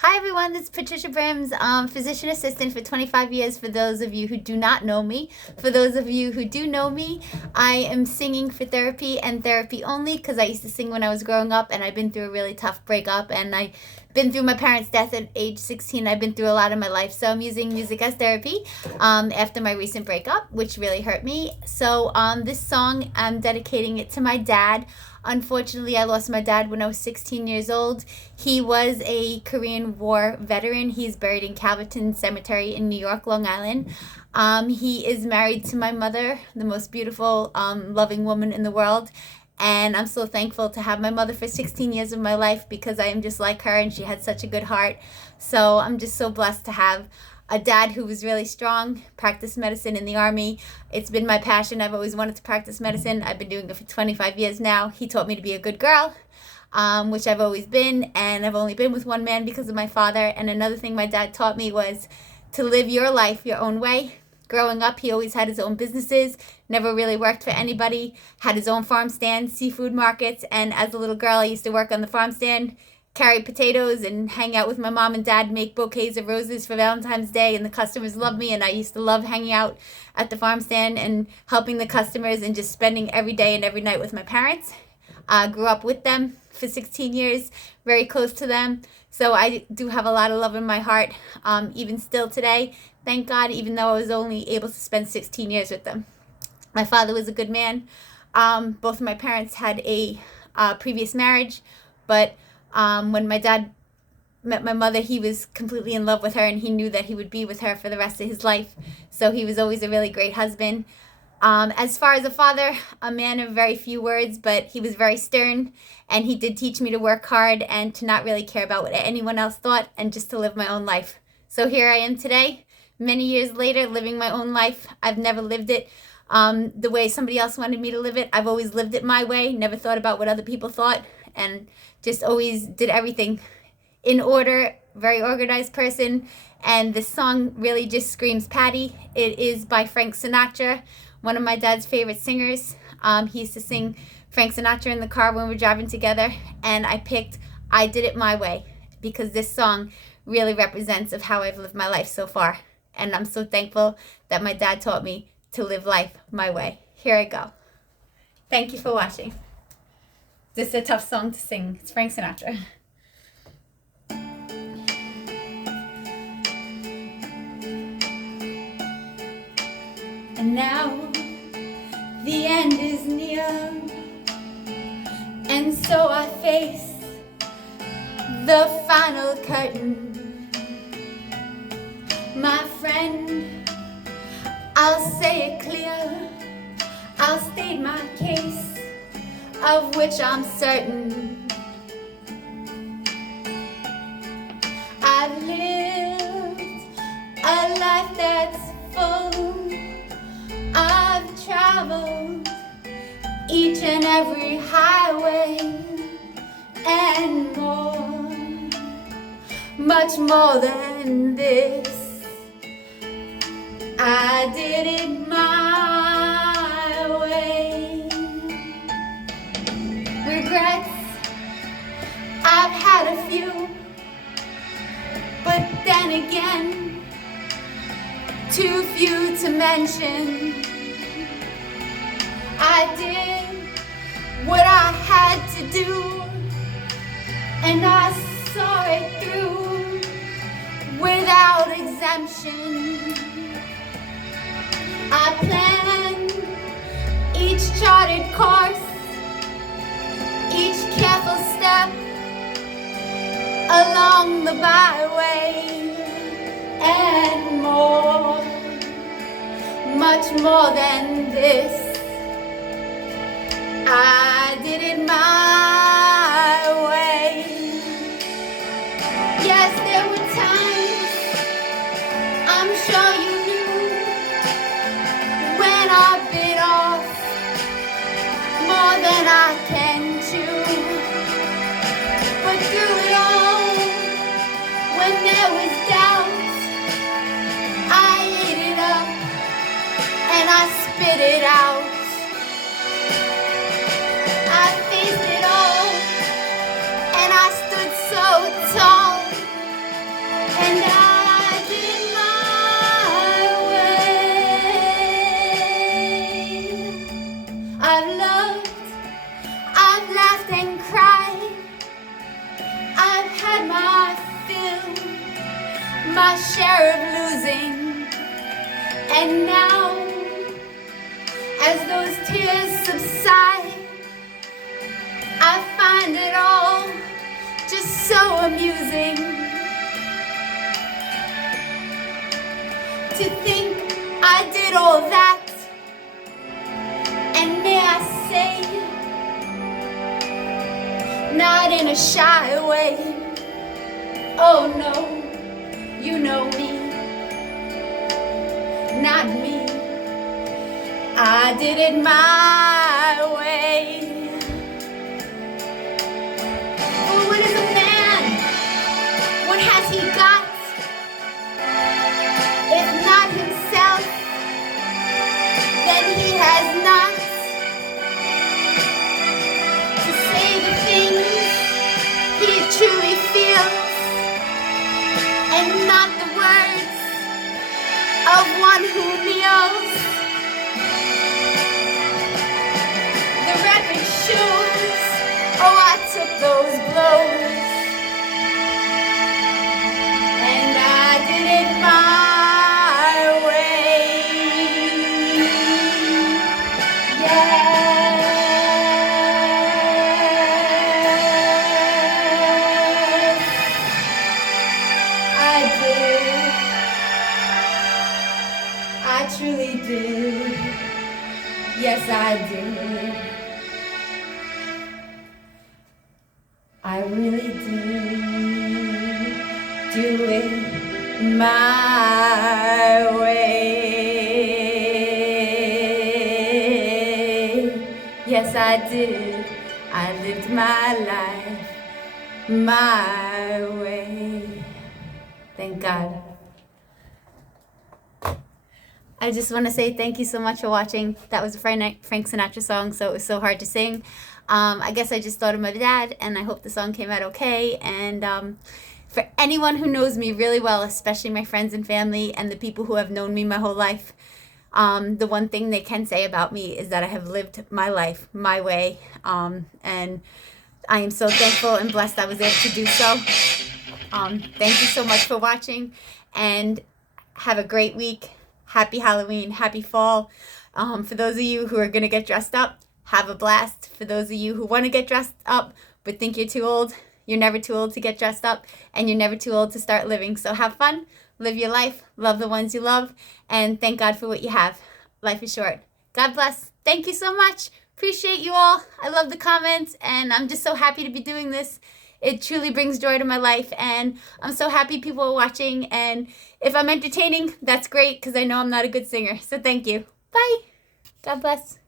Hi everyone, this is Patricia Brims, physician assistant for 25 years for those of you who do not know me. For those of you who do know me, I am singing for therapy and therapy only because I used to sing when I was growing up and I've been through a really tough breakup and I've been through my parents' death at age 16. I've been through a lot in my life, so I'm using music as therapy after my recent breakup, which really hurt me. So this song, I'm dedicating it to my dad. Unfortunately, I lost my dad when I was 16 years old. He was a Korean War veteran. He's buried in Calverton Cemetery in New York, Long Island. He is married to my mother, the most beautiful, loving woman in the world. And I'm so thankful to have my mother for 16 years of my life because I am just like her and she had such a good heart. So I'm just so blessed to have a dad who was really strong, practiced medicine in the Army. It's been my passion. I've always wanted to practice medicine. I've been doing it for 25 years now. He taught me to be a good girl, which I've always been, and I've only been with one man because of my father. And another thing my dad taught me was to live your life your own way. Growing up, he always had his own businesses, never really worked for anybody, had his own farm stand, seafood markets, and as a little girl, I used to work on the farm stand, carry potatoes and hang out with my mom and dad, make bouquets of roses for Valentine's Day, and the customers loved me, and I used to love hanging out at the farm stand and helping the customers and just spending every day and every night with my parents. I grew up with them for 16 years, very close to them, so I do have a lot of love in my heart, even still today. Thank God, even though I was only able to spend 16 years with them. My father was a good man. Both of my parents had a previous marriage, but when my dad met my mother, he was completely in love with her and he knew that he would be with her for the rest of his life. So he was always a really great husband. As far as a father, a man of very few words, but he was very stern and he did teach me to work hard and to not really care about what anyone else thought and just to live my own life. So here I am today, many years later, living my own life. I've never lived it the way somebody else wanted me to live it. I've always lived it my way, never thought about what other people thought, and just always did everything in order, very organized person. And this song really just screams Patty. It is by Frank Sinatra, one of my dad's favorite singers. He used to sing Frank Sinatra in the car when we were driving together, and I picked I Did It My Way because this song really represents of how I've lived my life so far. And I'm so thankful that my dad taught me to live life my way. Here I go. Thank you for watching. This is a tough song to sing. It's Frank Sinatra. And now the end is near, and so I face the final curtain. My friend, I'll say it clear, I'll state my case, of which I'm certain. I've lived a life that's full. I've traveled each and every highway and more, much more than this. I did it my way. Regrets, I've had a few, but then again, too few to mention. I did what I had to do, and I saw it through without exemption. I planned each charted course, each careful step along the byway, and more, much more than this. I did it my way. Yes, there were times, I'm sure you knew, when I bit off more than I can chew. But through it all, when there was doubt, I ate it up and I spit it out. I faced it all and I stood so tall. my share of losing. And now, as those tears subside, I find it all just so amusing to think I did all that. And may I say, not in a shy way, oh no, you know me, not me. I did it my way. But what is a man? What has he got? If not himself, then he has not to say the things he truly feels, and not the words of one who kneels. The record shows, oh, I took those blows, and I did it my way. Yes, I did. I truly did. Yes, I did. I really did do it my way. Yes, I did. I lived my life my way. Thank God. I just want to say thank you so much for watching. That was a Frank Sinatra song, so it was so hard to sing. I guess I just thought of my dad, and I hope the song came out okay. And for anyone who knows me really well, especially my friends and family and the people who have known me my whole life, the one thing they can say about me is that I have lived my life my way. And I am so thankful and blessed I was able to do so. Thank you so much for watching, and have a great week. Happy Halloween, happy fall. For those of you who are going to get dressed up, have a blast. For those of you who want to get dressed up but think you're too old, you're never too old to get dressed up, and you're never too old to start living. So have fun, live your life, love the ones you love, and thank God for what you have. Life is short. God bless. Thank you so much. Appreciate you all. I love the comments, and I'm just so happy to be doing this. It truly brings joy to my life, and I'm so happy people are watching. And if I'm entertaining, that's great, because I know I'm not a good singer. So thank you. Bye. God bless.